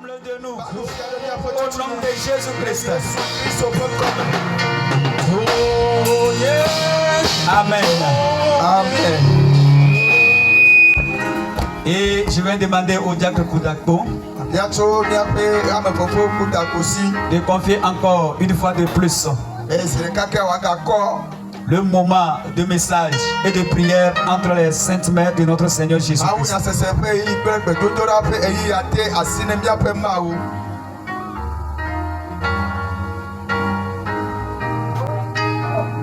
Comble de nous. Au nom de Jésus-Christ. Oh yeah. Amen. Amen. Et je vais demander au diacre Koudako de confier encore une fois de plus le moment de message et de prière entre les saintes mères de notre Seigneur Jésus-Christ.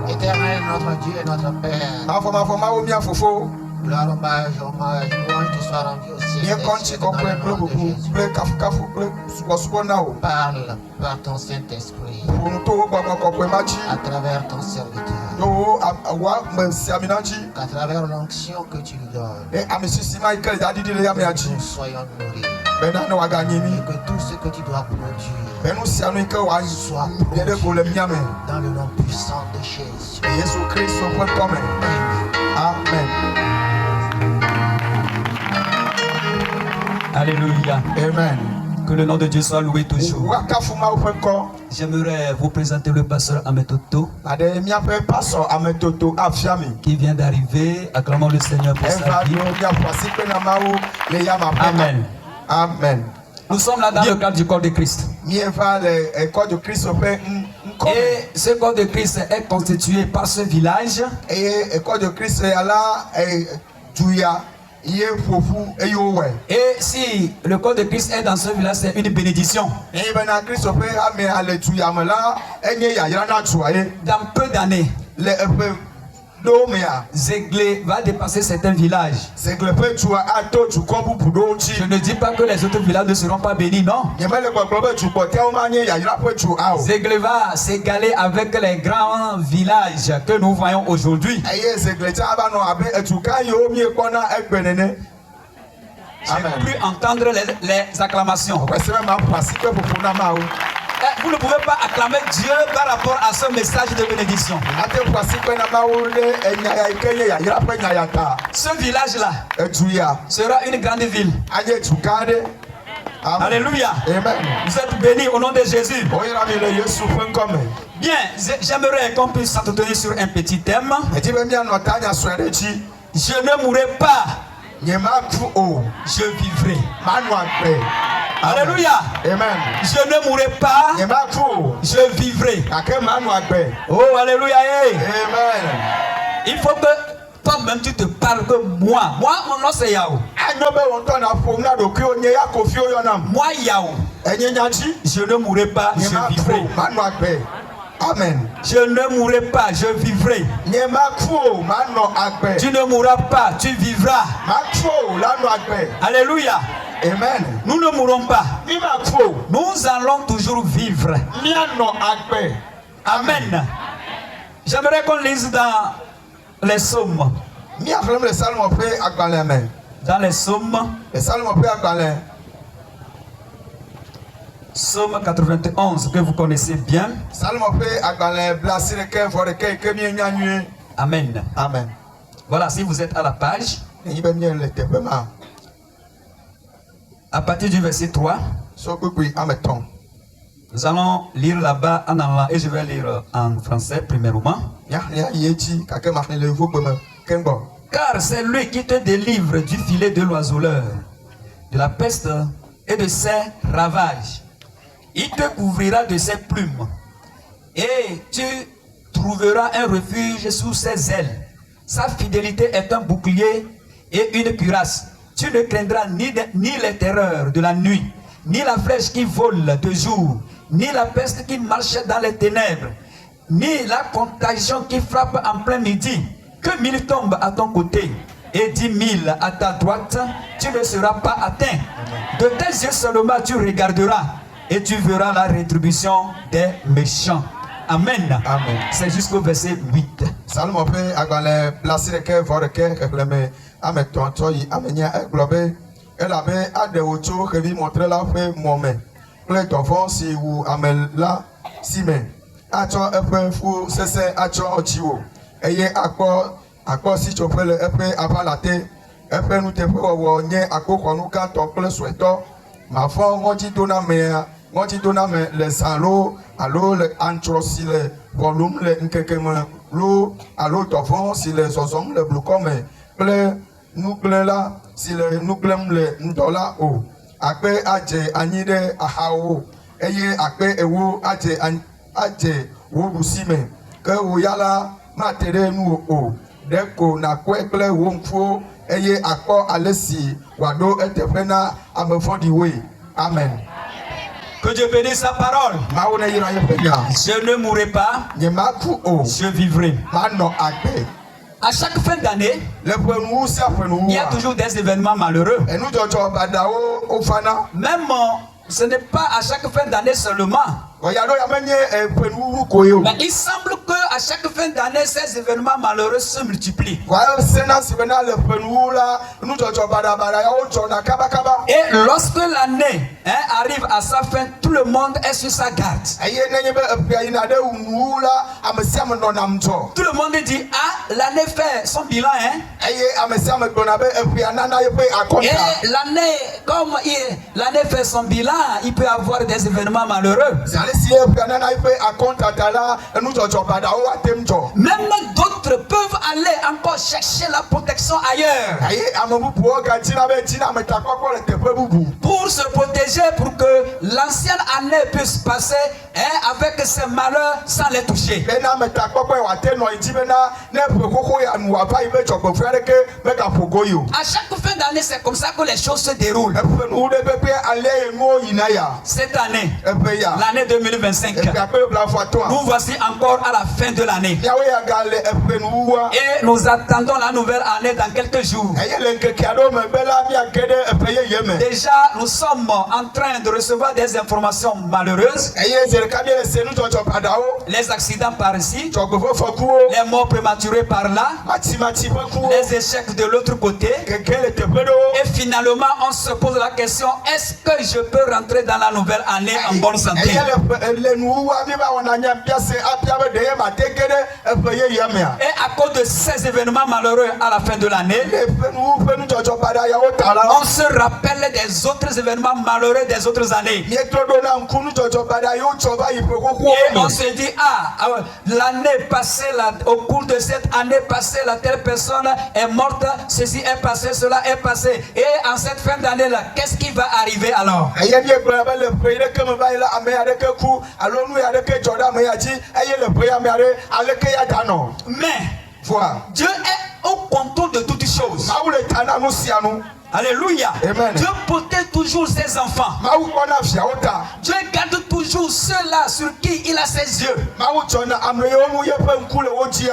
Éternel, notre Dieu et notre Père, gloire, hommage, louange te soit rendu au ciel. Parle par ton Saint-Esprit à travers ton serviteur, qu'à travers l'onction que tu lui donnes, nous soyons nourris et que tout ce que tu dois produire soit produit dans le nom puissant de Jésus. Amen. Alléluia. Amen. Que le nom de Dieu soit loué toujours. J'aimerais vous présenter le pasteur Ametoto qui vient d'arriver. Acclamons le Seigneur pour sa vie. Amen. Amen. Nous sommes là dans le cadre du corps de Christ. Et ce corps de Christ est constitué par ce village. Et si le corps de Christ est dans ce village, c'est une bénédiction. Dans peu d'années, Zéglé va dépasser certains villages. Je ne dis pas que les autres villages ne seront pas bénis, non. Zéglé va s'égaler avec les grands villages que nous voyons aujourd'hui. Je ne peux plus entendre les acclamations. Vous ne pouvez pas acclamer Dieu par rapport à ce message de bénédiction. Ce village-là sera une grande ville. Alléluia. Vous êtes bénis au nom de Jésus. Bien, j'aimerais qu'on puisse s'entretenir sur un petit thème. Je ne mourrai pas. Je vivrai. Alléluia. Amen. Je ne mourrai pas. Je vivrai. Oh, alléluia. Amen. Il faut que toi-même tu te parles que moi. Moi, mon nom c'est Yahoo. Moi, Yahoo. Je ne mourrai pas. Je vivrai. Amen. Je ne mourrai pas, je vivrai. Tu ne mourras pas, tu vivras. Alléluia. Amen. Nous ne mourrons pas. Nous allons toujours vivre. Amen. J'aimerais qu'on lise dans les psaumes. Dans les psaumes. Psaume 91 que vous connaissez bien. Amen. Amen. Voilà, si vous êtes à la page. À partir du verset 3. Nous allons lire là-bas en anglais et je vais lire en français premièrement. Car c'est lui qui te délivre du filet de l'oiseleur, de la peste et de ses ravages. Il te couvrira de ses plumes et tu trouveras un refuge sous ses ailes. Sa fidélité est un bouclier et une cuirasse. Tu ne craindras ni les terreurs de la nuit, ni la flèche qui vole de jour, ni la peste qui marche dans les ténèbres, ni la contagion qui frappe en plein midi. Que 1000 tombent à ton côté et 10 000 à ta droite, tu ne seras pas atteint. De tes yeux seulement tu regarderas et tu verras la rétribution des méchants. Amen. Amen. C'est jusqu'au verset 8. Ma foi, on dit donna me les salauds, alors les antros, si les volumes, les nkekeme, l'eau, alors d'avant, si les osons, les blocs, mais nous là, si les nous les ndola o, akpe aje anide ahao, eye akpe ewo aje wo busime, que wo yala matere nous o, deko na kwekle wo mfo, eye akpo alesi, wado etefena amefodiwe. Amen. Que Dieu bénisse sa parole. Je ne mourrai pas, je vivrai. À chaque fin d'année, il y a toujours des événements malheureux. Même ce n'est pas à chaque fin d'année seulement. Mais il semble qu'à chaque fin d'année, ces événements malheureux se multiplient. Et lorsque l'année arrive à sa fin, tout le monde est sur sa garde. Tout le monde dit, ah, l'année fait son bilan. Et l'année, comme l'année fait son bilan, il peut y avoir des événements malheureux. Même d'autres peuvent aller encore chercher la protection ailleurs. Pour se protéger, pour que l'ancienne année puisse passer avec ses malheurs sans les toucher. À chaque fin d'année, c'est comme ça que les choses se déroulent. Cette année, l'année 2025, nous voici encore à la fin de l'année. Et nous attendons la nouvelle année dans quelques jours. Déjà, nous sommes en train de recevoir des informations malheureuses. Les accidents par ici, les morts prématurés par là, les échecs de l'autre côté. Et finalement, on se pose la question, est-ce que je peux rentrer dans la nouvelle année en bonne santé? Et à cause de ces événements malheureux à la fin de l'année, on se rappelle des autres événements malheureux des autres années. Et on se dit, ah, l'année passée, au cours de cette année passée, la telle personne est morte, ceci est passé, cela est passé. Et en cette fin d'année-là, qu'est-ce qui va arriver alors? Mais Dieu est au contrôle de toutes choses. Alléluia. Amen. Dieu protège toujours ses enfants. Dieu garde toujours ceux-là sur qui il a ses yeux.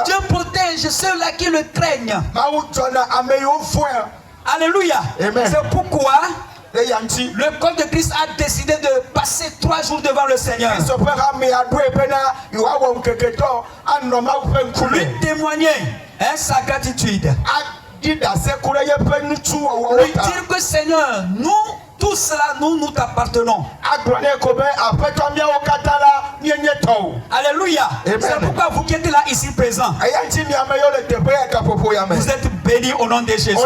Dieu protège ceux-là qui le craignent. Alléluia. C'est pourquoi le corps de Christ a décidé de passer 3 jours devant le Seigneur. Lui témoigner sa gratitude. Lui dire que Seigneur, nous tous là, nous t'appartenons. Alléluia. C'est pourquoi vous qui êtes là ici présents, vous êtes bénis au nom de Jésus.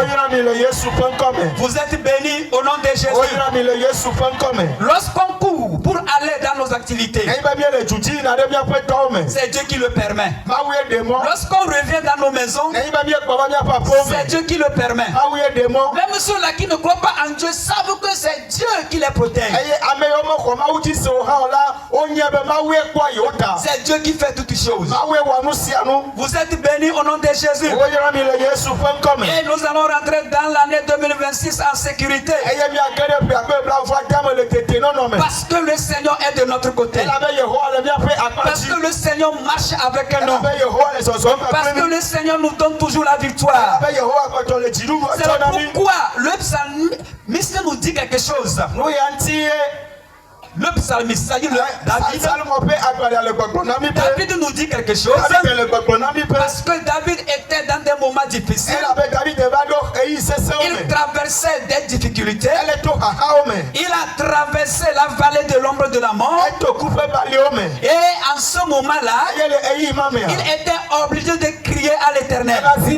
Vous êtes bénis au nom de Jésus. Lorsqu'on court pour aller dans nos activités, c'est Dieu qui le permet. Lorsqu'on revient dans nos maisons, c'est Dieu qui le permet. Même ceux-là qui ne croient pas en Dieu savent que c'est Dieu qui les protège. C'est Dieu qui fait toutes choses. Vous êtes bénis au nom de Jésus. Et nous allons rentrer dans l'année 2026 en sécurité. Parce que le Seigneur est de notre côté. Parce que le Seigneur marche avec nous. Parce que le Seigneur nous donne toujours la victoire. C'est pourquoi le psalmiste nous dit quelque chose. Le psalmiste, David nous dit quelque chose. Parce que David était dans des moments difficiles. Il traversait des difficultés. Il a traversé la vallée de l'ombre de la mort. Et en ce moment-là, il était obligé de crier à l'Éternel. Et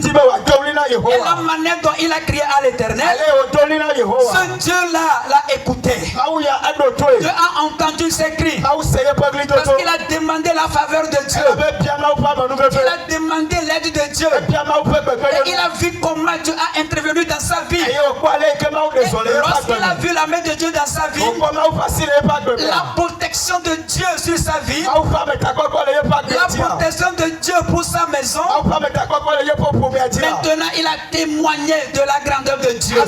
la manière dont il a crié à l'Éternel, ce Dieu-là l'a écouté. Dieu a entendu ses cris. Parce qu'il a demandé la faveur de Dieu. Il a demandé l'aide de Dieu. Et il a vu comment Dieu a intervenu dans sa vie. Et lorsqu'il a vu la main de Dieu dans sa vie, la protection de Dieu sur sa vie, la protection de Dieu pour sa maison, maintenant il a témoigné de la grandeur de Dieu.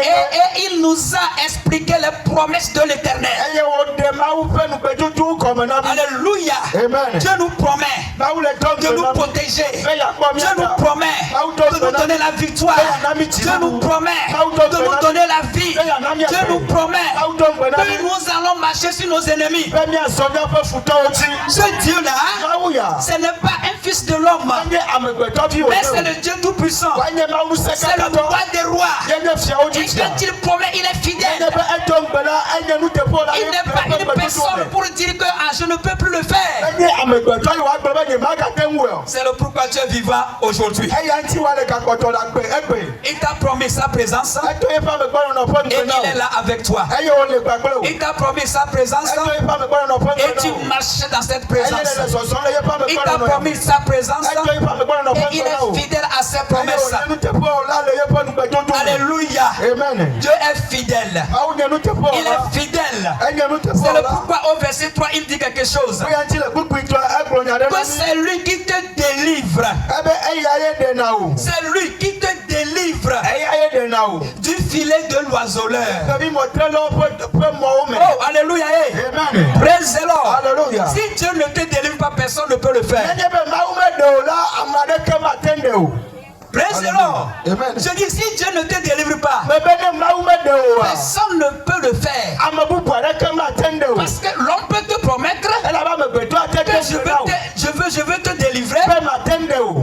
Et il nous a expliqué les promesses de l'Éternel. Alléluia. Dieu nous promet de nous protéger. Dieu nous promet de nous donner la victoire. Dieu nous promet de nous donner la vie. Dieu nous promet que nous allons marcher sur nos ennemis. Ce Dieu-là, ce n'est pas un fils de l'homme, mais c'est le Dieu tout-puissant. C'est le roi des rois. Et quand il promet, il est fidèle. Il n'est pas une personne pour dire que je ne peux plus le faire. C'est le pourquoi Dieu est vivant aujourd'hui. Il t'a promis sa présence et il est là avec toi. Il t'a promis sa présence et tu marches dans cette présence. Il t'a promis sa présence et il est fidèle à ses promesses. Alléluia. Dieu est fidèle. Il est fidèle. C'est le pourquoi au verset 3 il dit quelque chose. Que c'est lui qui te délivre. C'est lui qui te délivre du filet de l'oiseleur. Oh, alléluia. Praise the Lord. Si Dieu ne te délivre pas, personne ne peut le faire. Praise the Lord. Je dis, si Dieu ne te délivre pas, personne ne peut le faire. Parce que l'homme peut te promettre que je veux te délivrer.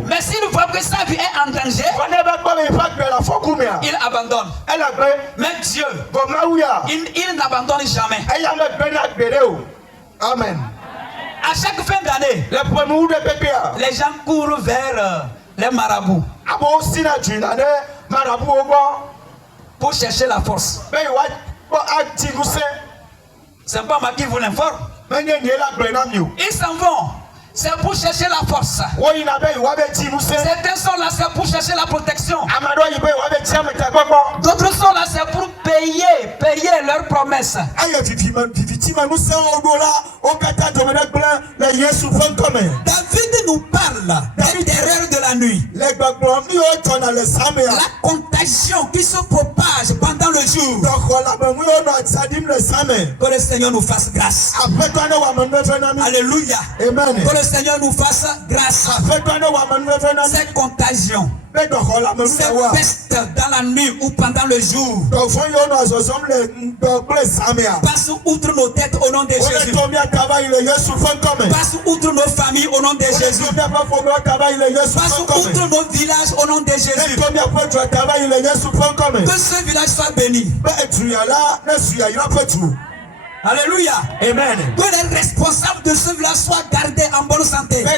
Mais s'il voit que sa vie est en danger, il abandonne. Mais Dieu, il n'abandonne jamais. Amen. À chaque fin d'année, les gens courent vers les marabouts pour chercher la force. C'est pas moi qui vous l'informe. Ils s'en vont. C'est pour chercher la force. Certains sont là, c'est pour chercher la protection. D'autres sont là, c'est pour payer leurs promesses. David nous parle des terreurs de la nuit. La contagion qui se propage pendant le jour. Que le Seigneur nous fasse grâce. Alléluia. Amen. Que le Seigneur nous fasse grâce. Cette contagion, cette peste dans la nuit ou pendant le jour, passe outre nos têtes au nom de Jésus. Passe outre nos familles au nom de Jésus. Passe outre nos villages au nom de Jésus. Que ce village soit béni. Alléluia. Amen. Que les responsables de ce village soient gardés en bonne santé. Que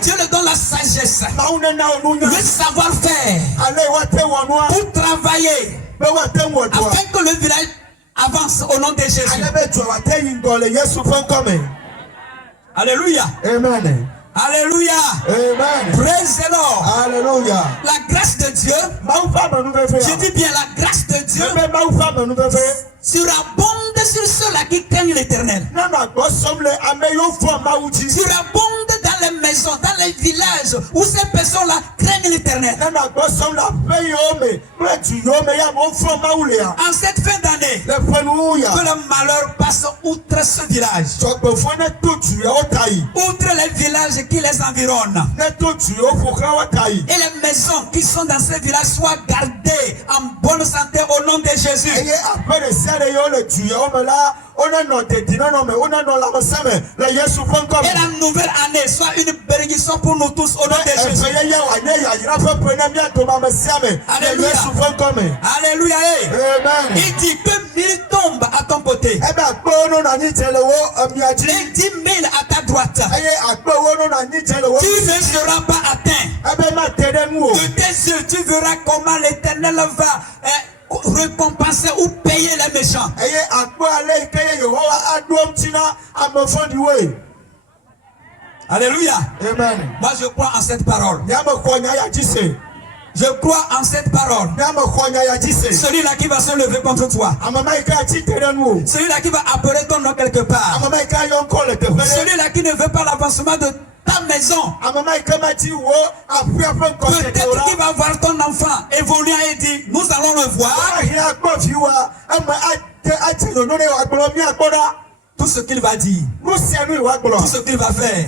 Dieu leur donne la sagesse, le savoir-faire pour travailler afin que le village avance au nom de Jésus. Alléluia. Amen. Alléluia. Amen. Praise the Lord. Alléluia. La grâce de Dieu, je dis bien la grâce de Dieu, surabonde sur ceux-là qui craignent l'Éternel. Surabonde dans les maisons, dans les villages où ces personnes-là craignent l'Éternel. En cette fin d'année, que le malheur passe outre ce village, outre les villages qui les environnent, et les maisons qui sont dans ces villages soient gardées en bonne santé au nom de Jésus. Et la nouvelle année soit une bénédiction pour nous tous au nom de Jésus. Alléluia. Alléluia. Amen. Il dit que 1000 tombent à ton côté. Et 10 000 à ta droite. Tu ne seras pas atteint. De tes yeux, tu verras comment l'Éternel va récompenser ou payer les méchants. Alléluia. Amen. Moi je crois en cette parole. Je crois en cette parole. Celui-là qui va se lever contre toi. Celui-là qui va appeler ton nom quelque part. Celui-là qui ne veut pas l'avancement de ta maison. Peut-être qu'il va voir ton enfant évoluer et dire, nous allons le voir. Tout ce qu'il va dire, tout ce qu'il va faire,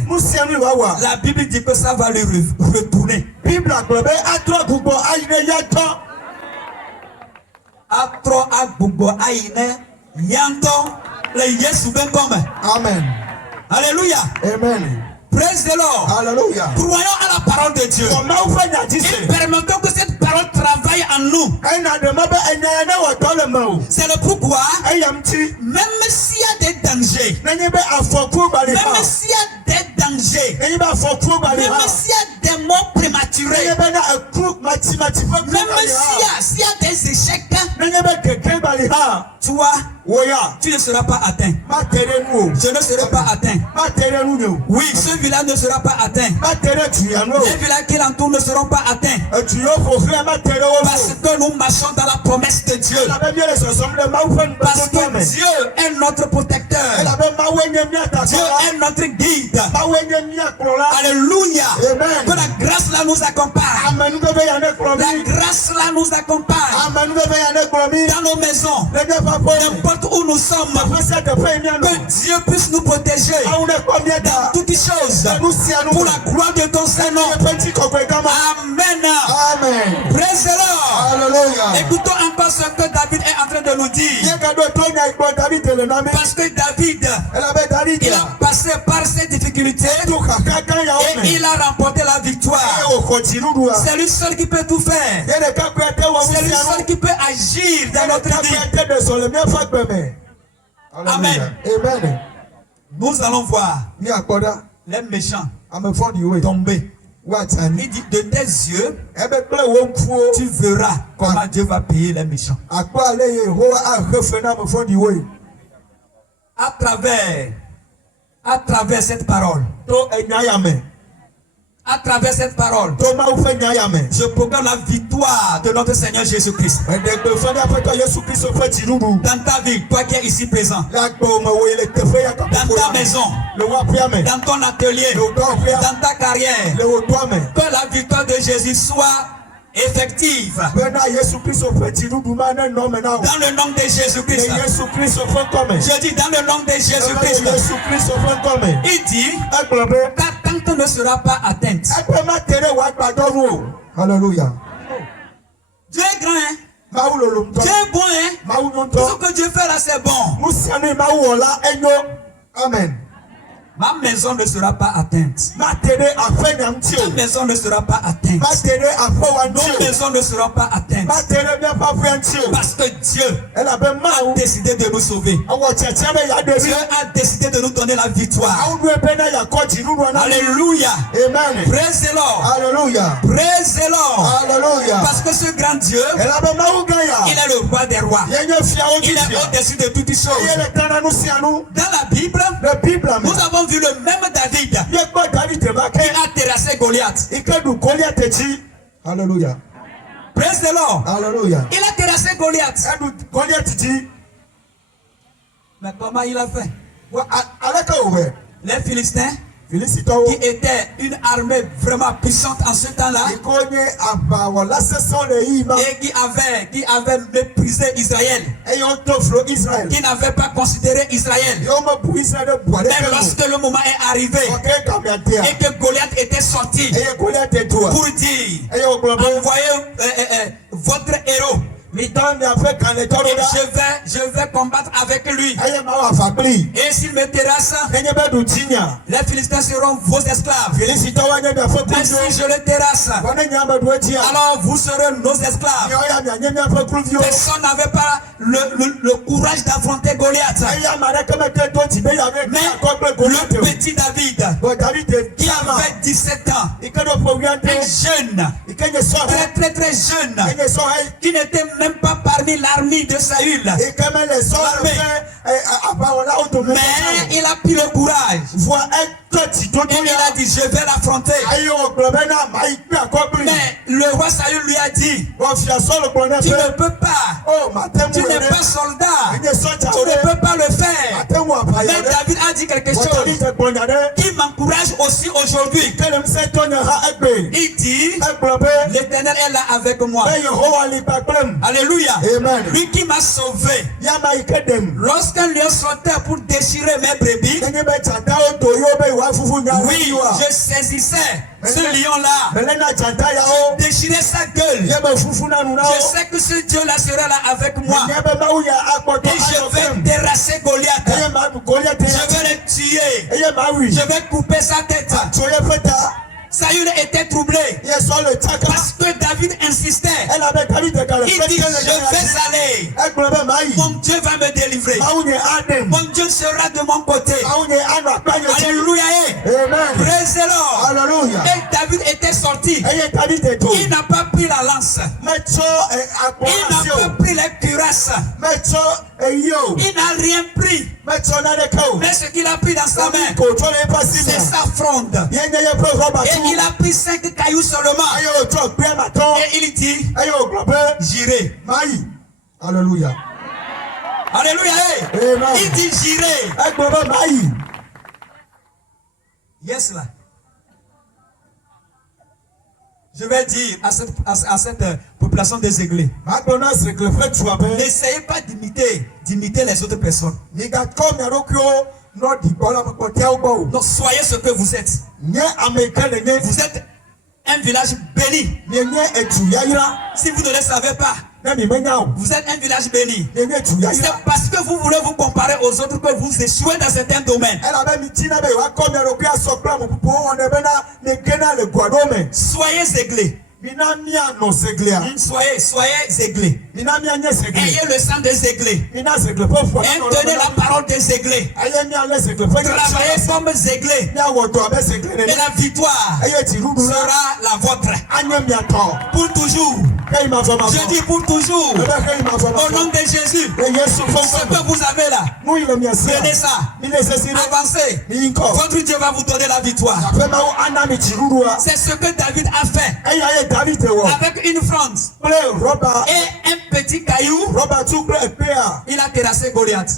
la Bible dit que ça va lui retourner. Amen. Alléluia. Amen. Praise the Lord. Alléluia. Croyons à la parole de Dieu. Et permettons que cette parole travaille en nous. C'est le pourquoi, même s'il y a des dangers, même s'il y a des dangers, même s'il y a des morts prématurés, même s'il y a des échecs, toi, tu ne seras pas atteint. Je ne serai pas atteint. Oui, ce village ne sera pas atteint. Les villages qui l'entourent ne seront pas atteints. Parce que nous marchons dans la promesse de Dieu. Parce que Dieu est notre protecteur. Dieu est notre guide. Alléluia. Que la grâce là nous accompagne. La grâce là nous accompagne. Dans nos maisons. N'importe où nous sommes. Que Dieu puisse nous protéger dans toutes choses. Pour la gloire de ton Saint-Nom. Amen. Amen. Praise the Lord. Alléluia. Écoutons encore ce que David est en train de nous dire. Parce que David, il a passé par ces difficultés et il a remporté la victoire. C'est lui seul qui peut tout faire. C'est lui seul qui peut agir dans notre vie. Amen. Amen. Nous allons voir les méchants tomber. Il dit de tes yeux, tu verras comment Dieu va payer les méchants. À travers cette parole. À travers cette parole, je proclame la victoire de notre Seigneur Jésus-Christ. Dans ta vie, toi qui es ici présent, dans ta maison, dans ton atelier, dans ta carrière, que la victoire de Jésus soit effective. Dans le nom de Jésus-Christ. Je dis dans le nom de Jésus-Christ. Il dit ta tente ne sera pas atteinte. Alléluia. Dieu est grand, hein? Dieu est bon, hein? Tout ce que Dieu fait là, c'est bon. Amen. Ma maison ne sera pas atteinte. Ta maison ne sera pas atteinte. Nos maisons ne seront pas atteintes. Parce que Dieu a décidé de nous sauver. Dieu a décidé de nous donner la victoire. Alléluia. Amen. Praise the Lord. Alléluia. Praise the Lord. Alléluia. Parce que ce grand Dieu, il est le roi des rois. Il est au-dessus de toutes choses. Dans la Bible, nous avons vu le même David qui a terrassé Goliath. Alléluia. Praise the Lord. Alléluia. Il a terrassé Goliath. Mais comment il a fait? Les Philistins, qui étaient une armée vraiment puissante en ce temps-là, et qui avait méprisé Israël, qui n'avait pas considéré Israël. Mais lorsque le moment est arrivé et que Goliath était sorti pour dire, envoyez votre héros Et je vais combattre avec lui. Et s'il me terrasse, les Philistins seront vos esclaves. Mais si je le terrasse, alors vous serez nos esclaves. Personne n'avait pas le courage d'affronter Goliath. Mais le petit David, qui avait 17 ans, un jeune, très jeune, qui n'était même pas parmi l'armée de Saül. Mais il a pris le courage. Et il a dit, je vais l'affronter. Mais le roi Saül lui a dit, tu ne peux pas. Tu n'es pas soldat. Tu ne peux pas le faire. Mais David a dit quelque chose qui m'encourage aussi aujourd'hui. Il dit, l'Éternel est là avec moi. Alléluia. Amen. Lui qui m'a sauvé. Lorsqu'un lion sautait pour déchirer mes brebis, oui, je saisissais ce lion-là. Je déchirais sa gueule. Je sais que ce Dieu-là sera là avec moi. Et je vais terrasser Goliath. Je vais le tuer. Je vais couper sa tête. Saül était troublé parce que David insistait. Il dit, je vais aller. Mon Dieu va me délivrer. Mon Dieu sera de mon côté. Alléluia. Praise the Lord. Et David était sorti. Il n'a pas pris la lance. Il n'a pas pris les cuirasses. Il n'a rien pris. Mais ce qu'il a pris dans sa main, c'est sa fronde. Et il a pris 5 cailloux seulement. Et il dit, j'irai. Alléluia. Alléluia. Il dit, j'irai. Yes, là. Je vais dire à cette population désaiglée, n'essayez pas d'imiter les autres personnes. Donc soyez ce que vous êtes. Vous êtes un village béni. Si vous ne le savez pas, vous êtes un village béni. C'est parce que vous voulez vous comparer aux autres que vous échouez dans certains domaines. Soyez aiglés. Soyez aiglés. Ayez le sang des aiglés. Et tenez la parole des aiglés. Travaillez comme aiglés. Et la victoire sera la vôtre. Pour toujours. Je dis pour toujours. Au nom de Jésus. Ce que vous avez là, prenez ça. Avancez. Votre Dieu va vous donner la victoire. C'est ce que David a fait. Avec une fronde et un petit caillou, il a terrassé Goliath.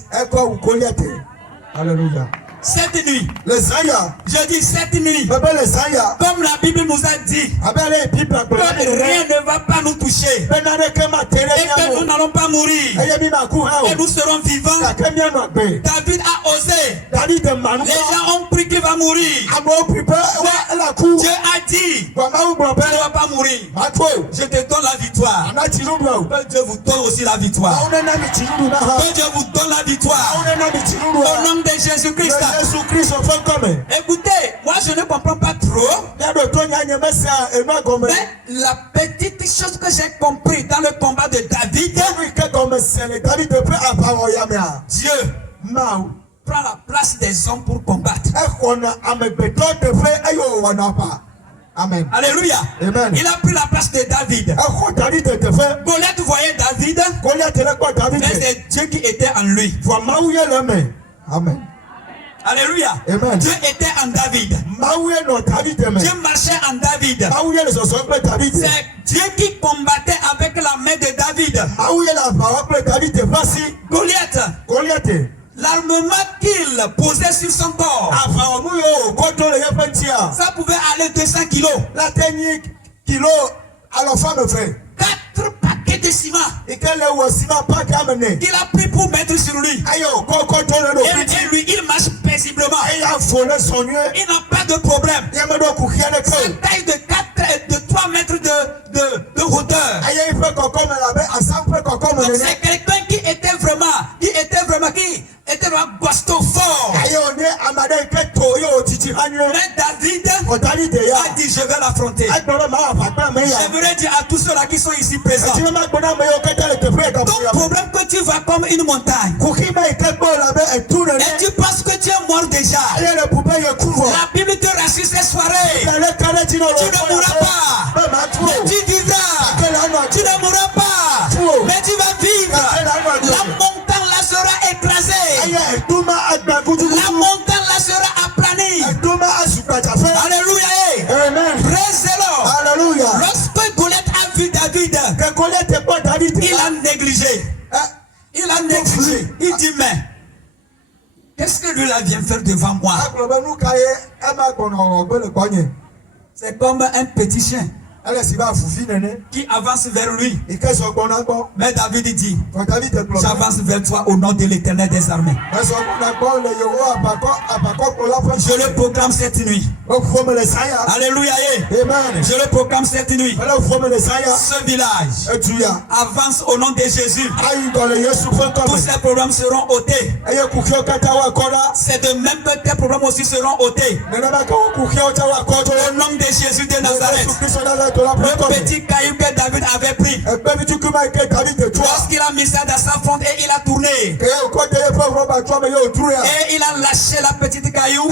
Alléluia. Cette nuit, je dis cette nuit, comme la Bible nous a dit, que rien ne va pas nous toucher, et que nous n'allons pas mourir, et nous serons vivants. David a osé. Les gens ont pris qu'il va mourir. Dieu a dit, tu ne vas pas mourir. Je te donne la victoire. Que Dieu vous donne aussi la victoire. Que Dieu vous donne la victoire. Au nom de Jésus-Christ. Écoutez, moi je ne comprends pas trop. Mais la petite chose que j'ai compris dans le combat de David, Dieu prend la place des hommes pour combattre. Amen. Alléluia. Amen. Il a pris la place de David. Goliath voyait David, mais c'est Dieu qui était en lui. Amen. Alléluia. Amen. Dieu était en David. Dieu marchait en David. C'est Dieu qui combattait avec la main de David. Goliath, l'armement qu'il posait sur son corps, ça pouvait aller 200 kilos. 4 paquets de ciment qu'il a pris pour mettre sur lui. Et lui, il marche paisiblement. Il n'a pas de problème. Sa taille de 3 mètres de hauteur. Donc c'est quelqu'un qui était vraiment gosto fort. Mais David a dit je vais l'affronter. J'aimerais dire à tous ceux-là qui sont ici présents, ton problème que tu vois comme une montagne et tu penses que tu es mort déjà. La Bible te rassure cette soirée. Tu ne mourras pas, mais tu vivras. Tu ne mourras pas, mais tu vas vivre. La montagne là sera écrasée. La montagne là sera aplanie. Alléluia. Praise the Lord. Lorsque Goliath a vu David, il a négligé. Il dit mais qu'est-ce que lui là vient faire devant moi? C'est comme un petit chien qui avance vers lui. Mais David dit, j'avance vers toi au nom de l'Éternel des armées. Je le proclame cette nuit. Alléluia. Je le proclame cette nuit. Ce village avance au nom de Jésus. Tous ces problèmes seront ôtés. C'est de même que tes problèmes aussi seront ôtés. Au nom de Jésus de Nazareth. Le petit caillou que David avait pris, lorsqu'il a mis ça dans sa fronde et il a tourné, et il a lâché la petite caillou,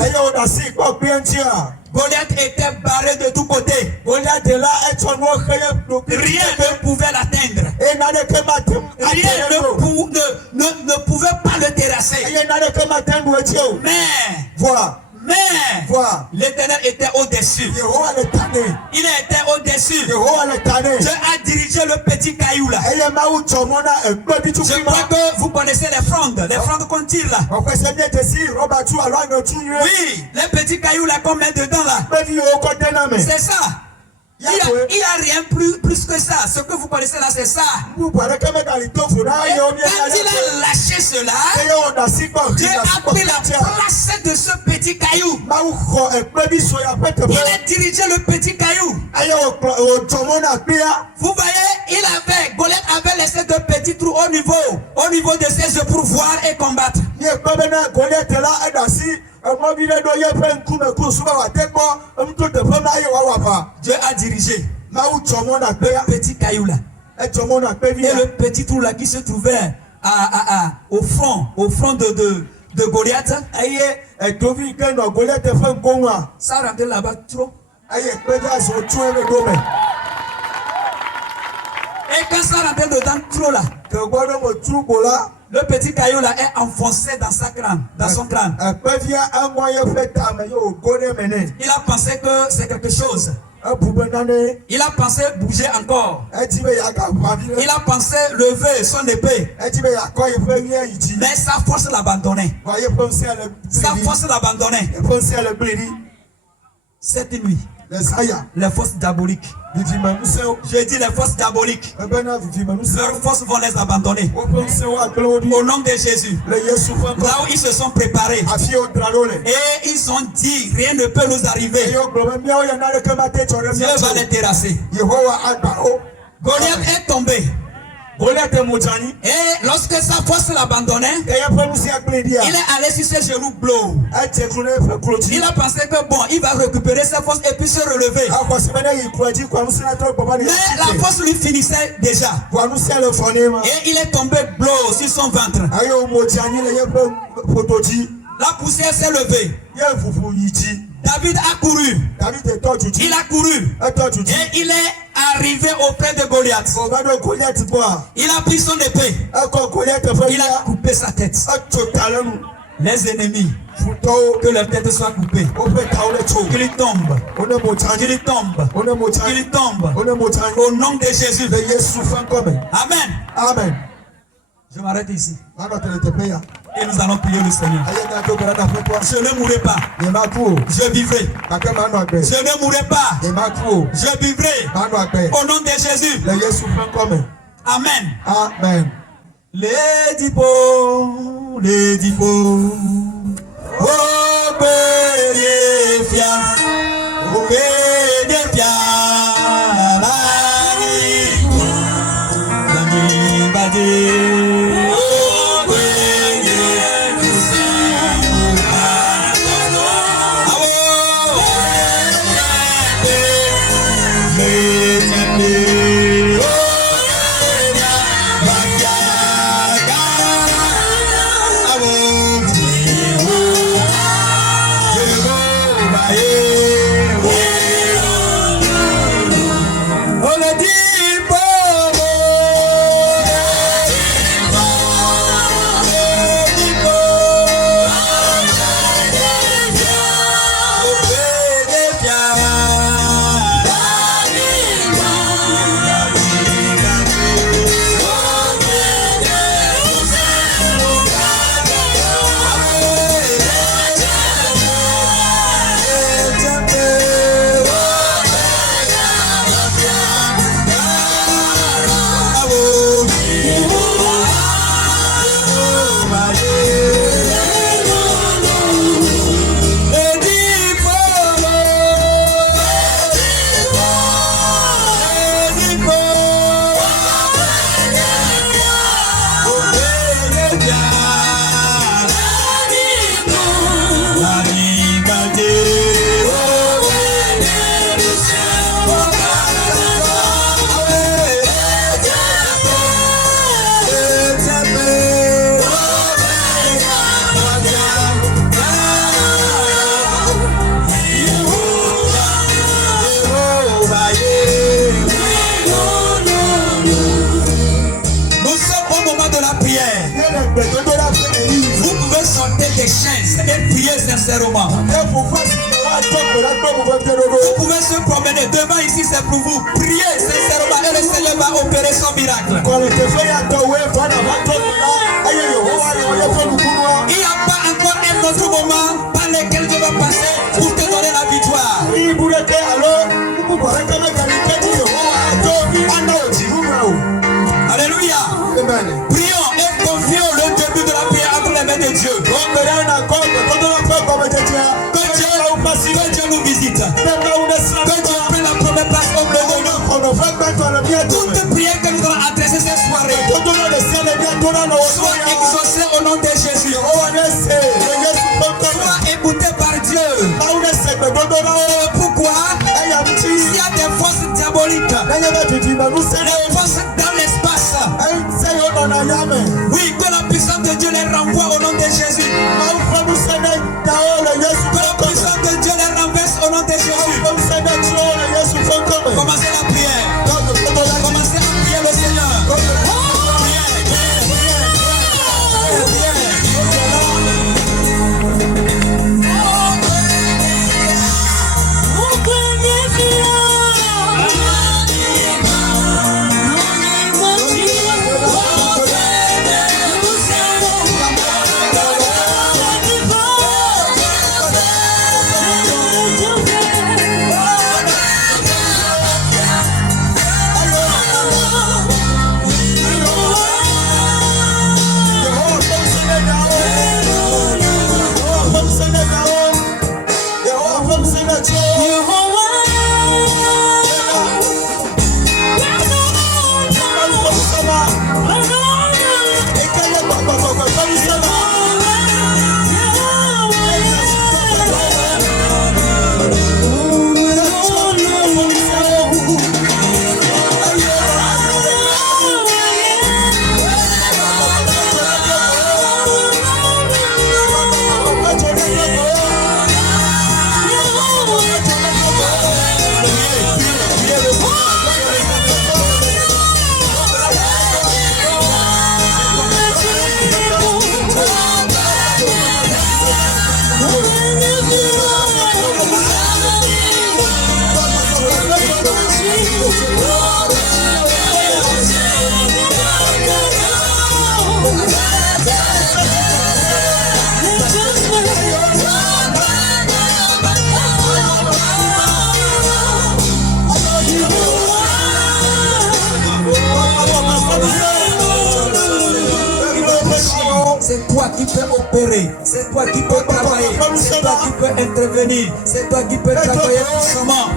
Goliath était barré de tous côtés. Rien ne pouvait l'atteindre. Rien ne pouvait pas le terrasser. Mais l'Éternel était au-dessus. Il était au-dessus. Dieu a dirigé le petit caillou là. Je crois que vous connaissez les frondes qu'on tire là. Oui, les petits cailloux là qu'on met dedans là. C'est ça. Il n'y a rien plus que ça. Ce que vous connaissez là, c'est ça. Et quand il a lâché cela, Dieu a pris la place de ce petit caillou. Il a dirigé le petit caillou. Vous voyez, Goliath avait laissé deux petits trous au niveau de ses yeux pour voir et combattre. Dieu a dirigé le petit caillou là et le petit trou là qui se trouvait au front de Goliath. Ça rentrait là-bas trop. Et quand ça rentrait dedans trop là, le petit caillou là est enfoncé dans son crâne. Il a pensé que c'est quelque chose. Il a pensé bouger encore. Il a pensé lever son épée. Mais sa force l'abandonnait. Cette nuit, les forces diaboliques. Je dis les forces diaboliques. Leurs forces vont les abandonner. Au nom de Jésus. Là où ils se sont préparés. Et ils ont dit rien ne peut nous arriver. Dieu va les terrasser. Goliath est tombé. Et lorsque sa force l'abandonnait, il est allé sur ses genoux blow. Il a pensé que bon, il va récupérer sa force et puis se relever. Mais la force lui finissait déjà. Et il est tombé blow sur son ventre. La poussière s'est levée. David a couru. Il a couru. Et il est arrivé auprès de Goliath. Il a pris son épée. Il a coupé sa tête. Les ennemis, que leur tête soit coupée. Qu'il tombe. Qu'il tombe. Qu'il tombe. Au nom de Jésus. Amen. Amen. Je m'arrête ici. Et nous allons prier le Seigneur. Je ne mourrai pas. Je vivrai. Je ne mourrai pas. Je vivrai. Au nom de Jésus. Amen. Amen. Les dipos. Obédefia. Obédefia. La sincèrement. Vous pouvez se promener. Demain ici, c'est pour vous. Priez sincèrement et le Seigneur va opérer son miracle. Il n'y a pas encore un autre moment par lequel Dieu va passer pour te donner la victoire. Alléluia. Amen. Prions et confions le début de la prière entre les mains de Dieu. Que Dieu nous visite. Que Dieu prenne la première place au milieu de nous. Toute prière que nous allons adresser cette soirée soit exaucée au nom de Jésus. Soit écoutée par Dieu. Pourquoi? S'il y a des forces diaboliques, des forces dans l'espace, oui, que la puissance de Dieu les renvoie au nom de Jésus. Que la puissance de Dieu les renverse au nom de Jésus. Commencez la prière. Commencez à prier le Seigneur. C'est toi qui peux opérer, c'est toi qui peux travailler, c'est toi qui peux intervenir, c'est toi qui peux travailler puissamment.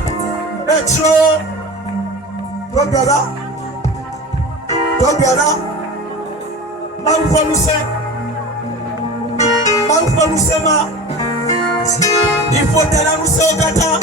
Il faut te l'annoncer au Qatar.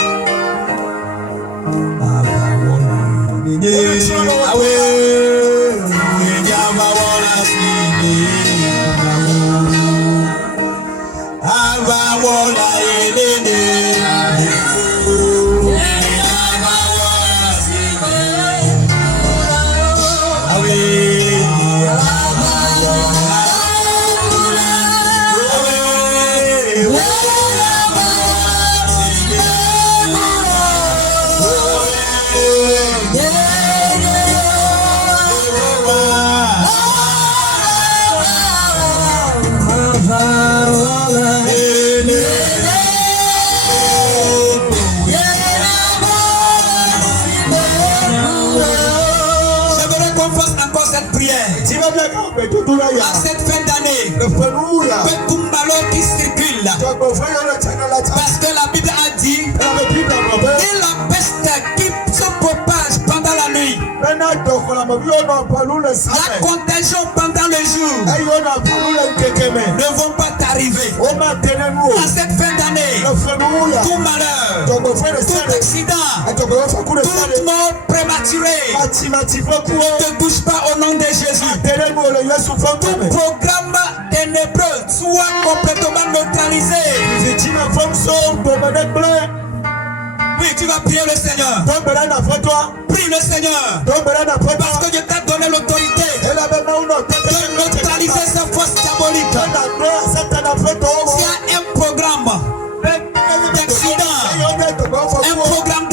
À cette fin d'année, que tout malheur qui circule, parce que la Bible a dit, et la peste qui se propage pendant la nuit, la contagion pendant le jour, ne vont pas t'arriver. À cette fin d'année, tout malheur, tout accident, toute mort prématurée ne te touche pas au nom de Jésus. Tout programme ténébreux soit complètement neutralisé. Oui, tu vas prier le Seigneur. Prie le Seigneur. Parce que Dieu t'a donné l'autorité de neutraliser ces forces diaboliques. S'il y a un programme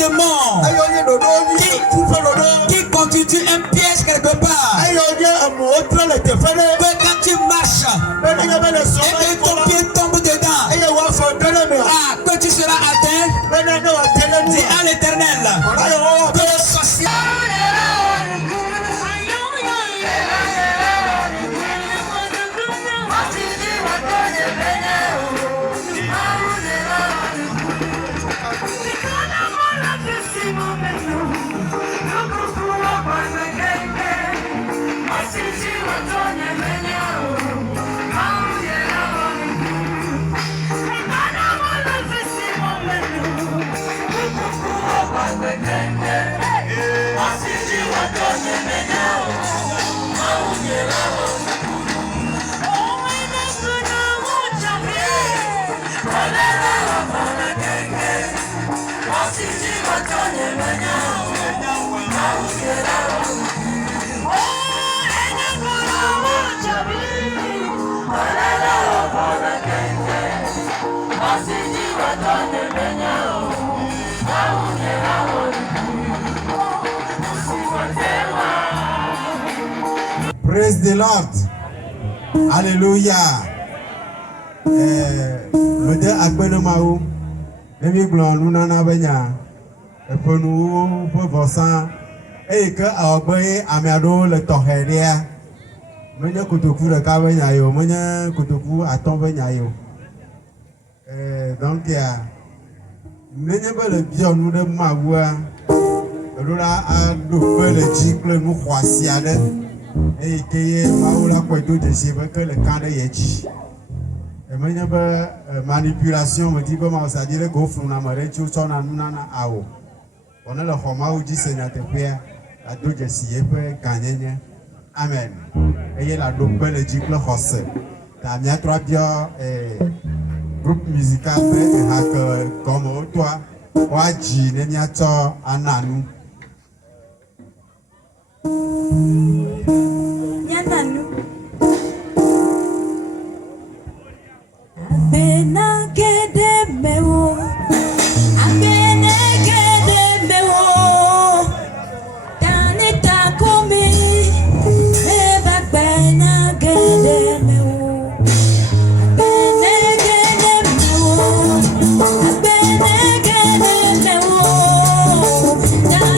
démon qui constitue un piège quelque part. Que quand tu marches et que ton pied tombe dedans, que tu seras atteint. Dis à l'Éternel que le sorcier. Praise the Lord. Hallelujah. Mede agbeno mawo. Emi gblɔ nunana be nya. Eƒe nuwo ƒe vɔsa. Eye ke awɔgbe ye ame aɖewo le tɔxɛ ɖea. Menye kotoku ɖeka be nya yo, menye kotoku atɔ̃ be nya yo. Donc nenye be le biɔ nu ɖe mawua. Eɖola aɖo kpe le dzi kple nu xɔasi aɖe. Eye ke ye mawu la kɔe do dzesi be ke le ka ɖe ye dzi. Emenye be manipulation me di be ma sa di le go fluna me ɖe tsi tsɔna nunana awo. Wone le xɔ mawu dzi se nyateƒea ado dzesi yeƒe gãnyenye. Amen. Eye la ɖo kpe le dzi kple xɔse. Ta miatrɔ biɔ groupe musical be ha ke gɔme wotoa woadzi ne miatsɔ ana nu. Yeah.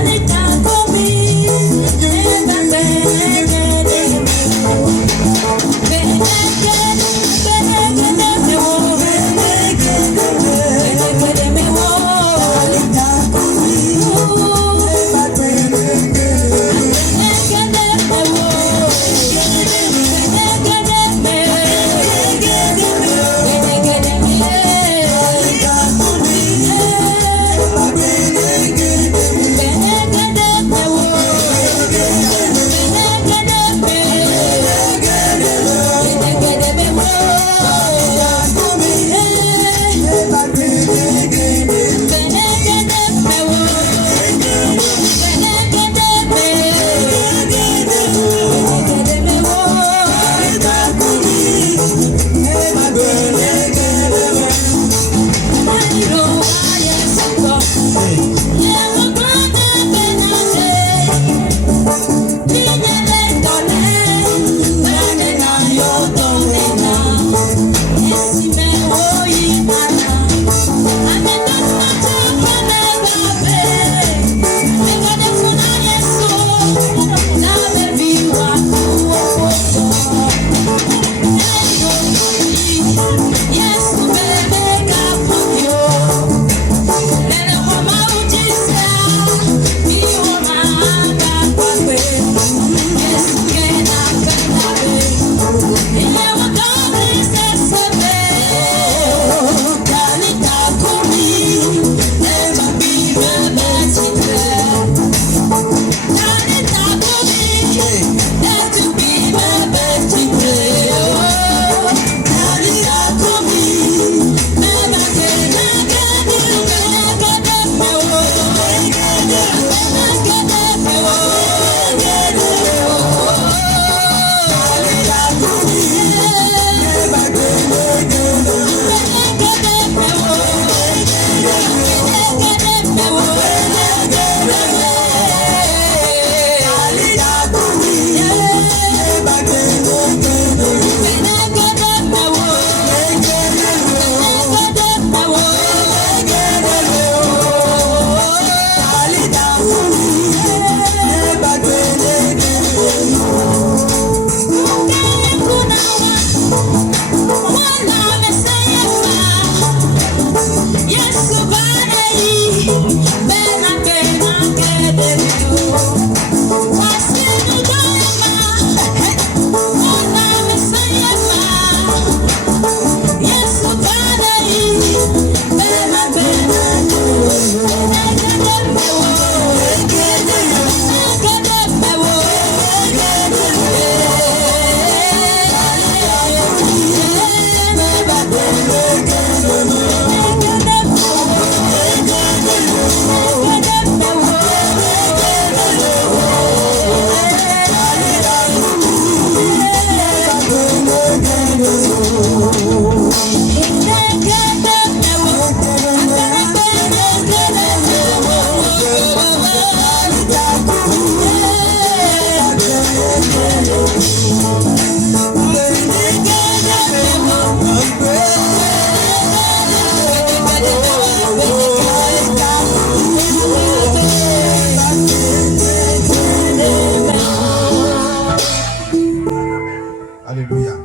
Alléluia.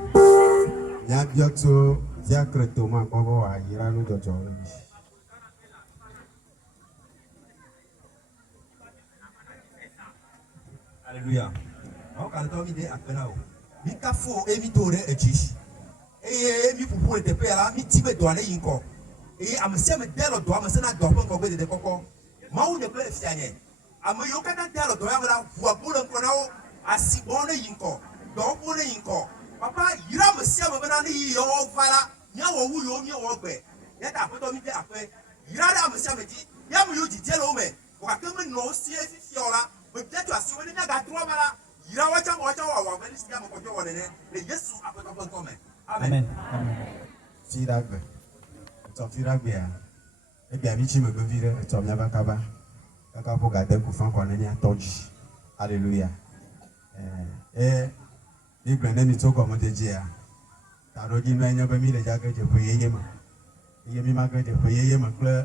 Nya bientôt diacre Thomas Bobo a ira nous de John. Alléluia. On quand on dit après là. Mi kafo emi tore echi. Mi pupu te pe la mi tibe do ale yinko. Amse me delo do amse na do pon ko be de koko. Ma wo ne ple fianye. Amayo kata delo do ya la vo bulu ko na o asibon ne yinko. Do bulu yinko. Papa yira me sia me na ni yo vala. Nya wo wu yo mi wo gbe. Ya ta foto mi de ape. Yira da me sia me di. Ya mu yo di telo me. Ko ka me no sie fi ola. Me de to asiwe ni na ga tro bala. Yira wacha wa me sia me ko jo wonene. Le Yesu ape ko ko me. Amen. Firagbe. To firagbe ya. E bi abi chi me go vire to mi abakaba. Kaka po ga de ku fan ko na ni atoji. Alléluia. Igbe ne mi to ko mo deje ya. Ta ro ji no enyo be mi le ja ke je po yeye ma. Iye mi ma ke je po yeye ma kle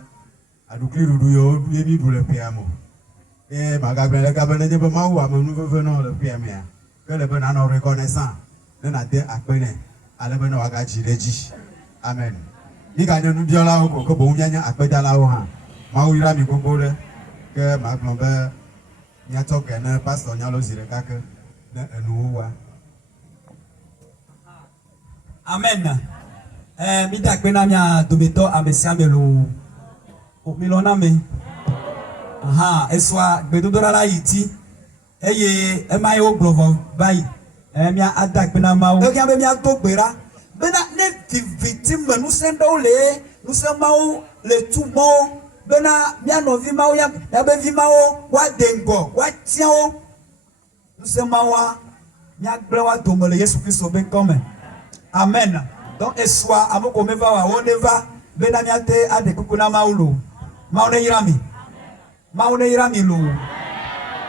adukli rudu yo du ye mi du le pe amo. Ma ga gbe le ka be ne je be ma wa mo nu fe no le pe me ya. Ke le be na no reconnaissant. Ne na de akpene. Alebe na waga jireji. Amen. Ika nyonu diola o ko bo nyanya akpedala o ha. Ma o ira mi gbogbo re ke ma gbon be nya to ke na pastor nya lo zire ka ke na enu wa. Amen. Mi da pe na mia dobeto amesia melo. O mi lo na me. Aha, eswa gbedodora la yiti. Eye e mai o glovo bai. Mia adak bena mau. Okia be mia to gbera. Bena ne victime nous sendo le, nous semau le tumo. Bena mia no vi mau ya be vi mau wa dengo, wa tiao. Nous semau wa mia gbra wa to le Yesu Christ ben comme. Amen. Donc eswa amoko meva wa oneva bena mia te ade kukuna maulo. Maune yirami. Maune yirami lo.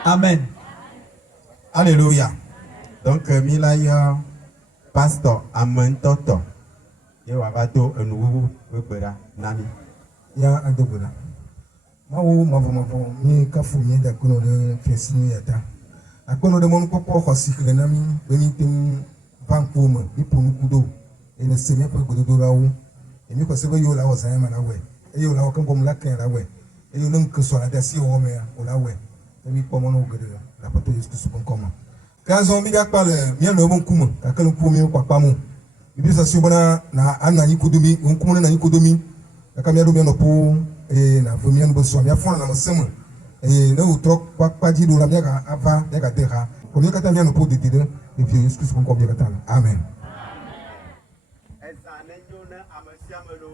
Amen. Alléluia. Donc, Milaya, pasteur, amen toto. Ye wabato enuwu webera nami. Ya adobura. Mawu mavo mi kafu mi da kono de fesini yata. Akono de mon popo hosikle nami beni tem vankuma mi ponu kudo. Ene senya pe kudo rawu. Emi ko sebe yo la wo zanya na we. E yo la wo kan bom la kan la we. E yo nang ko so la da si o me o la we. Emi ko mo no gede la pato Yesu Christ kon koma. Kazo mi ga pale mi no bon kuma ka kan ku mi kwa pamu. Bibi sa si bona na anani kudumi on kuma na ni kudumi. Ka mi ado mi no po na vomia no so mi afona na mosema. Na utro kwa di do la mi ga ava ya ga terra. Ko mi ka ta mi no po de de et puis Yesu Christ kon ko bi ga ta. Amen. Esa nenyo na amasiamelo.